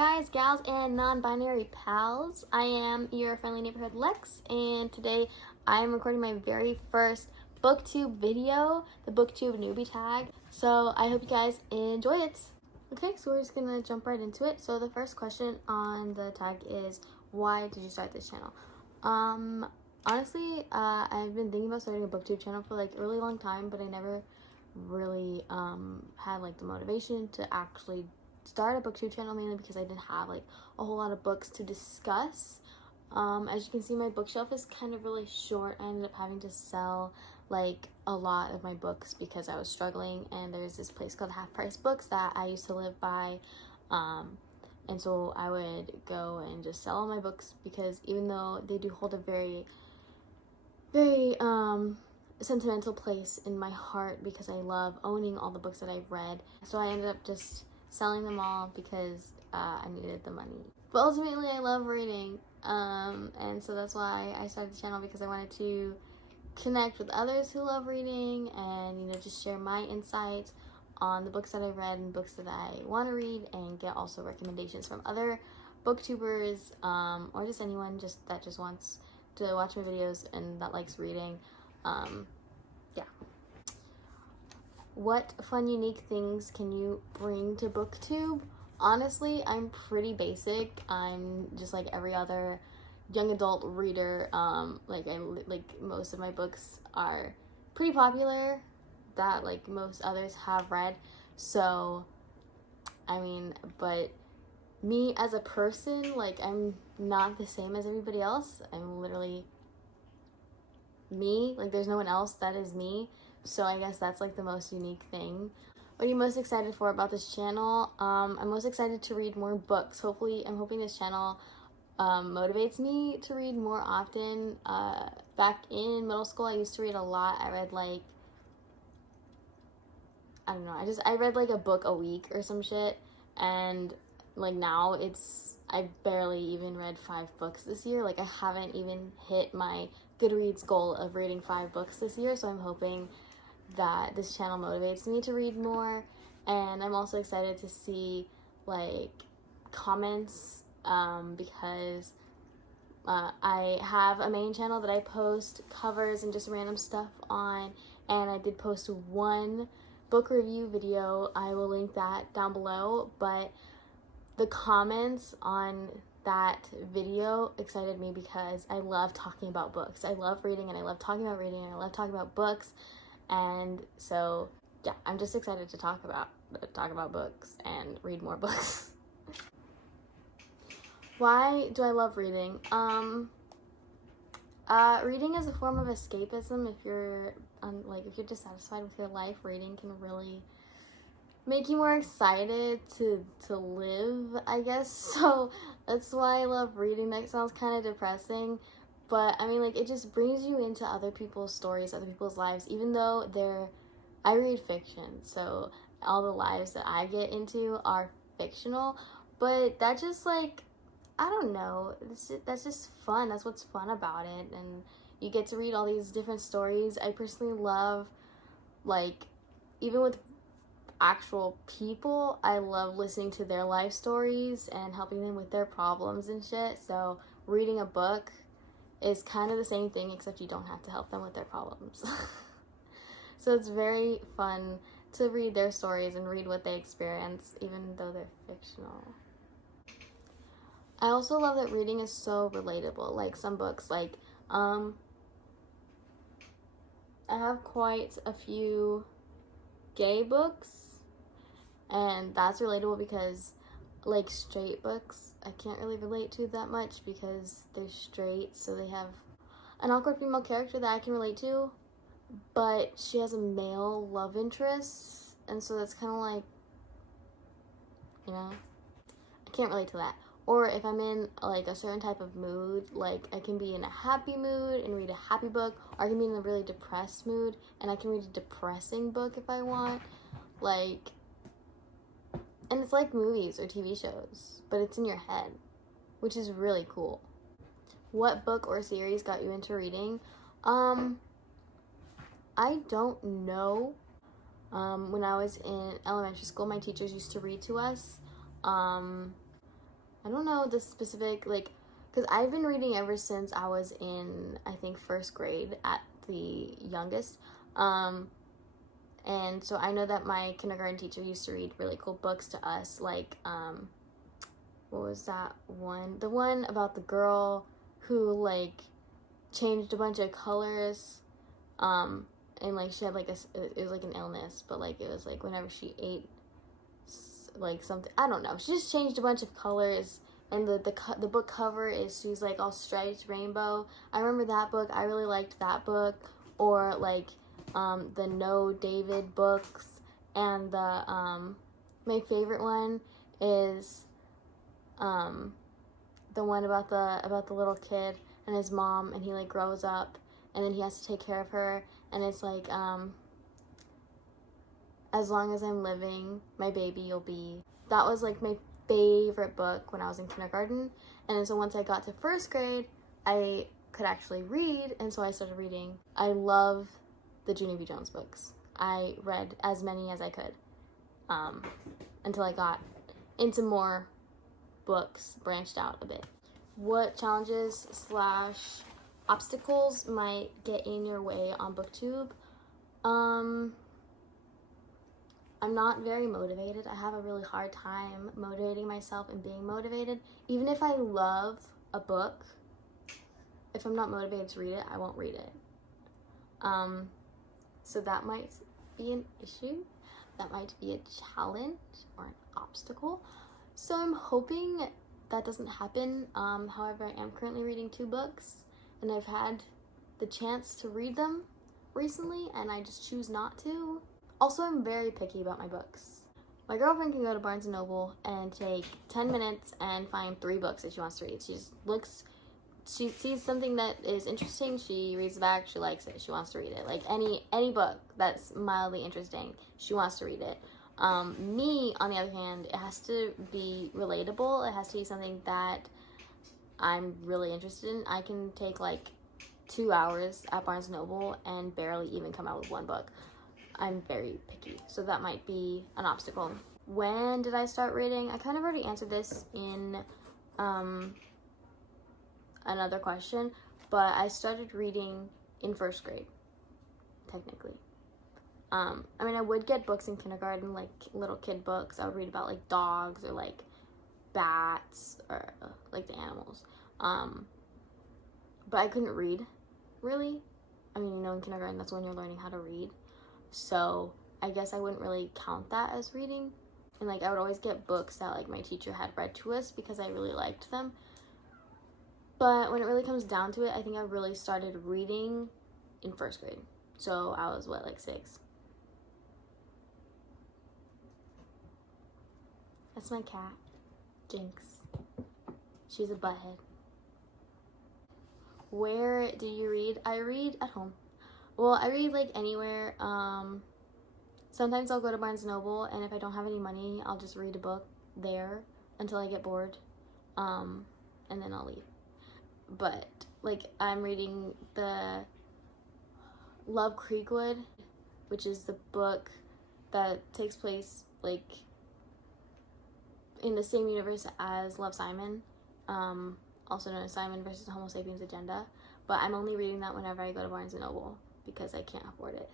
guys, gals, and non-binary pals? I am your friendly neighborhood Lex, and today I am recording my very first BookTube video, the BookTube newbie tag. So I hope you guys enjoy it. Okay, so we're just gonna jump right into it. So the first question on the tag is, why did you start this channel? Honestly, I've been thinking about starting a BookTube channel for like a really long time, but I never really had like the motivation to actually start a BookTube channel, mainly because I didn't have like a whole lot of books to discuss. As you can see, my bookshelf is kind of really short. I ended up having to sell like a lot of my books because I was struggling, and there's this place called Half Price Books that I used to live by, and so I would go and just sell all my books, because even though they do hold a very sentimental place in my heart, because I love owning all the books that I've read, so I ended up just selling them all because I needed the money. But ultimately, I love reading, and so that's why I started the channel, because I wanted to connect with others who love reading and, you know, just share my insights on the books that I've read and books that I want to read, and get also recommendations from other booktubers, or just anyone that just wants to watch my videos and that likes reading. Yeah. What fun, unique things can you bring to BookTube? Honestly, I'm pretty basic. I'm just like every other young adult reader. Like most of my books are pretty popular that like most others have read. So, I mean, but me as a person, like, I'm not the same as everybody else. I'm literally me. Like, there's no one else that is me. So I guess that's like the most unique thing. What are you most excited for about this channel? I'm most excited to read more books. I'm hoping this channel motivates me to read more often. Back in middle school, I used to read a lot. I read like, I don't know, I read like a book a week or some shit. And like now I barely even read 5 books this year. Like, I haven't even hit my GOODREADS goal of reading 5 books this year. So I'm hoping that this channel motivates me to read more. And I'm also excited to see like comments, because I have a main channel that I post covers and just random stuff on, and I did post one book review video. I will link that down below, but the comments on that video excited me because I love talking about books. I love reading, and I love talking about reading, and I love talking about books. And so, yeah, I'm just excited to talk about books and read more books. Why do I love reading? Reading is a form of escapism. If you're dissatisfied with your life, reading can really make you more excited to live, I guess. So that's why I love reading. That sounds kind of depressing, but I mean, like, it just brings you into other people's stories, other people's lives, even though I read fiction, so all the lives that I get into are fictional, but that just, like, I don't know, that's just fun. That's what's fun about it, and you get to read all these different stories. I personally love, like, even with actual people, I love listening to their life stories and helping them with their problems and shit. So reading a book is kind of the same thing, except you don't have to help them with their problems. So it's very fun to read their stories and read what they experience, even though they're fictional. I also love that reading is so relatable. Like, some books, like, I have quite a few gay books, and that's relatable because, like, straight books I can't really relate to that much because they're straight, so they have an awkward female character that I can relate to, but she has a male love interest, and so that's kind of like, you know, I can't relate to that. Or if I'm in like a certain type of mood, like I can be in a happy mood and read a happy book, or I can be in a really depressed mood and I can read a depressing book if I want. Like, and it's like movies or TV shows, but it's in your head, which is really cool. What book or series got you into reading? I don't know. When I was in elementary school, my teachers used to read to us. I don't know the specific, like, because I've been reading ever since I was in, I think, first grade at the youngest. And so I know that my kindergarten teacher used to read really cool books to us, like, what was that one? The one about the girl who, like, changed a bunch of colors, and, like, she had, like, it was, like, an illness, but, like, it was, like, whenever she ate, like, something, I don't know, she just changed a bunch of colors, and the book cover is, she's, like, all striped rainbow. I remember that book. I really liked that book. Or, like, the No David books, and my favorite one is, the one about the little kid and his mom, and he, like, grows up, and then he has to take care of her, and it's, like, as long as I'm living, my baby you'll be. That was, like, my favorite book when I was in kindergarten, and then so once I got to first grade, I could actually read, and so I started reading. I love the Junie B. Jones books. I read as many as I could, until I got into more books, branched out a bit. What challenges / obstacles might get in your way on BookTube? I'm not very motivated. I have a really hard time motivating myself and being motivated. Even if I love a book, if I'm not motivated to read it, I won't read it. So that might be an issue. That might be a challenge or an obstacle. So I'm hoping that doesn't happen. However, I am currently reading 2 books, and I've had the chance to read them recently, and I just choose not to. Also, I'm very picky about my books. My girlfriend can go to Barnes & Noble and take 10 minutes and find 3 books that she wants to read. She sees something that is interesting, she reads the back, she likes it, she wants to read it. Like, any book that's mildly interesting, she wants to read it. Me, on the other hand, it has to be relatable. It has to be something that I'm really interested in. I can take, like, 2 hours at Barnes & Noble and barely even come out with 1 book. I'm very picky, so that might be an obstacle. When did I start reading? I kind of already answered this in another question, but I started reading in first grade, technically. I mean, I would get books in kindergarten, like little kid books. I would read about, like, dogs or, like, bats or, like, the animals. But I couldn't read, really. I mean, you know, in kindergarten, that's when you're learning how to read. So I guess I wouldn't really count that as reading. And, like, I would always get books that, like, my teacher had read to us because I really liked them. But when it really comes down to it, I think I really started reading in first grade. So I was, what, like 6? That's my cat, Jinx. She's a butthead. Where do you read? I read at home. Well, I read, like, anywhere. Sometimes I'll go to Barnes & Noble, and if I don't have any money, I'll just read a book there until I get bored, and then I'll leave. But, like, I'm reading the Love Creekwood, which is the book that takes place, like, in the same universe as Love, Simon, also known as Simon versus Homo Sapiens Agenda. But I'm only reading that whenever I go to Barnes & Noble because I can't afford it.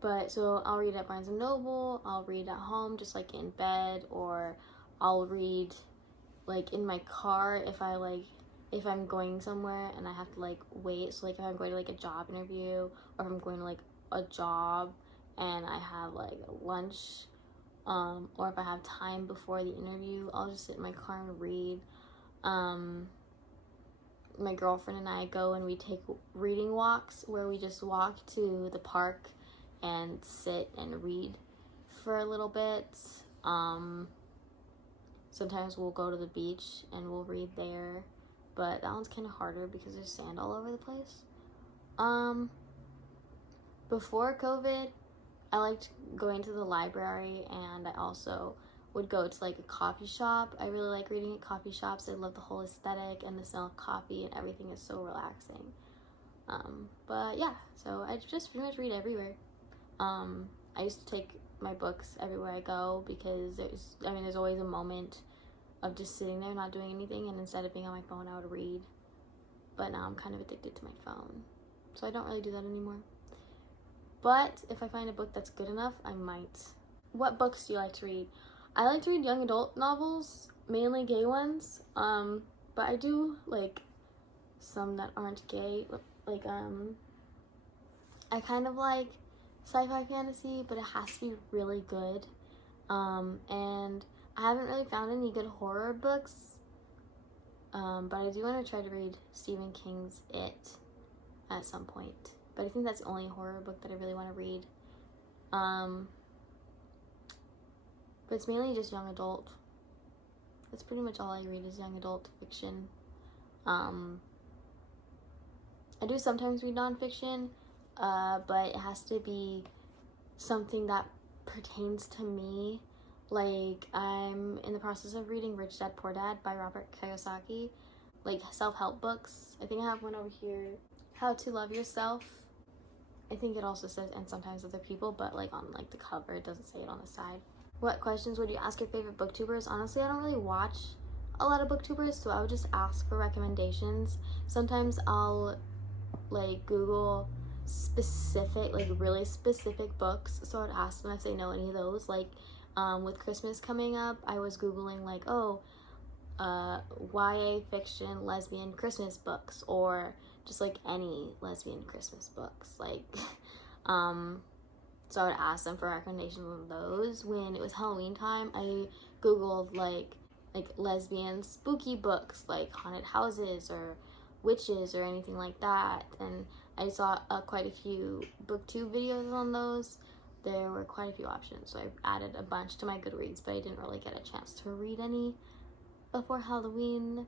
But so I'll read at Barnes & Noble, I'll read at home, just, like, in bed, or I'll read, like, in my car if I'm going somewhere and I have to, like, wait. So, like, if I'm going to, like, a job interview, or if I'm going to, like, a job and I have, like, lunch, or if I have time before the interview, I'll just sit in my car and read. My girlfriend and I go and we take reading walks where we just walk to the park and sit and read for a little bit. Sometimes we'll go to the beach and we'll read there, but that one's kind of harder because there's sand all over the place. Before COVID, I liked going to the library, and I also would go to, like, a coffee shop. I really like reading at coffee shops. I love the whole aesthetic and the smell of coffee, and everything is so relaxing. But yeah, so I just pretty much read everywhere. I used to take my books everywhere I go because there's always a moment of just sitting there not doing anything, and instead of being on my phone, I would read. But now I'm kind of addicted to my phone, so I don't really do that anymore. But if I find a book that's good enough, I might. What books do you like to read? I like to read young adult novels, mainly gay ones, but I do like some that aren't gay. Like, I kind of like sci-fi fantasy, but it has to be really good. And I haven't really found any good horror books, but I do want to try to read Stephen King's It at some point. But I think that's the only horror book that I really want to read. But it's mainly just young adult. That's pretty much all I read is young adult fiction. I do sometimes read nonfiction, but it has to be something that pertains to me. Like, I'm in the process of reading Rich Dad Poor Dad by Robert Kiyosaki. Like, self-help books. I think I have one over here. How to Love Yourself. I think it also says, and sometimes other people, but like on like the cover, it doesn't say it on the side. What questions would you ask your favorite booktubers? Honestly, I don't really watch a lot of booktubers, so I would just ask for recommendations. Sometimes I'll like Google specific, like really specific books, so I'd ask them if they know any of those. Like, with Christmas coming up, I was Googling like, YA fiction lesbian Christmas books, or just like any lesbian Christmas books, like so I would ask them for recommendations on those. When it was Halloween time, I Googled like lesbian spooky books, like haunted houses or witches or anything like that, and I saw quite a few booktube videos on those. There were quite a few options, so I added a bunch to my Goodreads, but I didn't really get a chance to read any before Halloween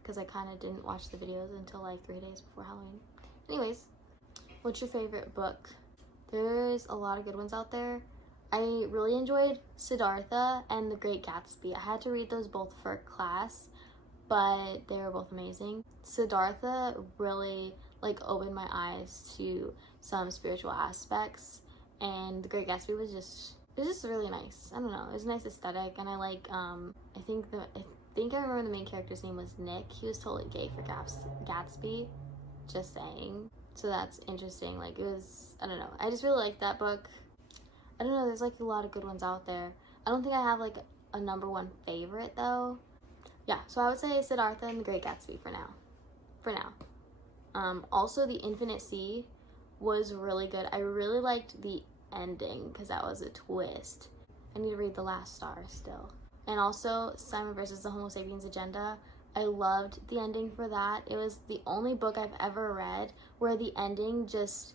because I kind of didn't watch the videos until like 3 days before Halloween. Anyways, what's your favorite book? There's a lot of good ones out there. I really enjoyed Siddhartha and The Great Gatsby. I had to read those both for class, but they were both amazing. Siddhartha really like opened my eyes to some spiritual aspects, and The Great Gatsby was just really nice. I don't know, it was a nice aesthetic, and I like I think I remember the main character's name was Nick. He was totally gay for Gatsby, just saying. So that's interesting. Like, it was, I don't know, I just really liked that book. I don't know, there's like a lot of good ones out there. I don't think I have like a number one favorite though. Yeah, so I would say Siddhartha and The Great Gatsby for now. Also, The Infinite Sea was really good. I really liked the ending because that was a twist. I need to read The Last Star still. And also Simon versus the Homo Sapiens Agenda. I loved the ending for that. It was the only book I've ever read where the ending just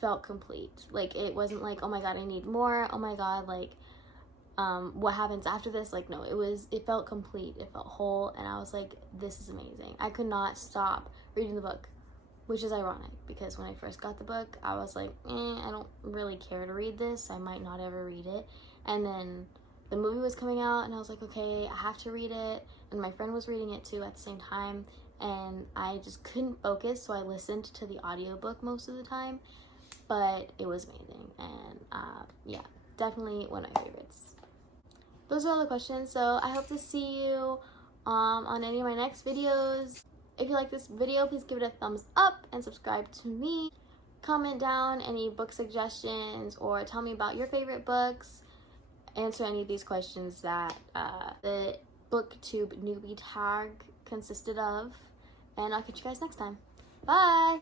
felt complete. Like, it wasn't like, oh my god, I need more. Oh my god, like, what happens after this? Like, no, it felt complete. It felt whole, and I was like, this is amazing. I could not stop reading the book, which is ironic because when I first got the book, I was like, I don't really care to read this. I might not ever read it. And then the movie was coming out, and I was like, okay, I have to read it. And my friend was reading it too at the same time, and I just couldn't focus, so I listened to the audiobook most of the time. But it was amazing, and yeah, definitely one of my favorites. Those are all the questions, so I hope to see you on any of my next videos. If you like this video, please give it a thumbs up and subscribe to me. Comment down any book suggestions or tell me about your favorite books. Answer any of these questions that the BookTube newbie tag consisted of. And I'll catch you guys next time. Bye!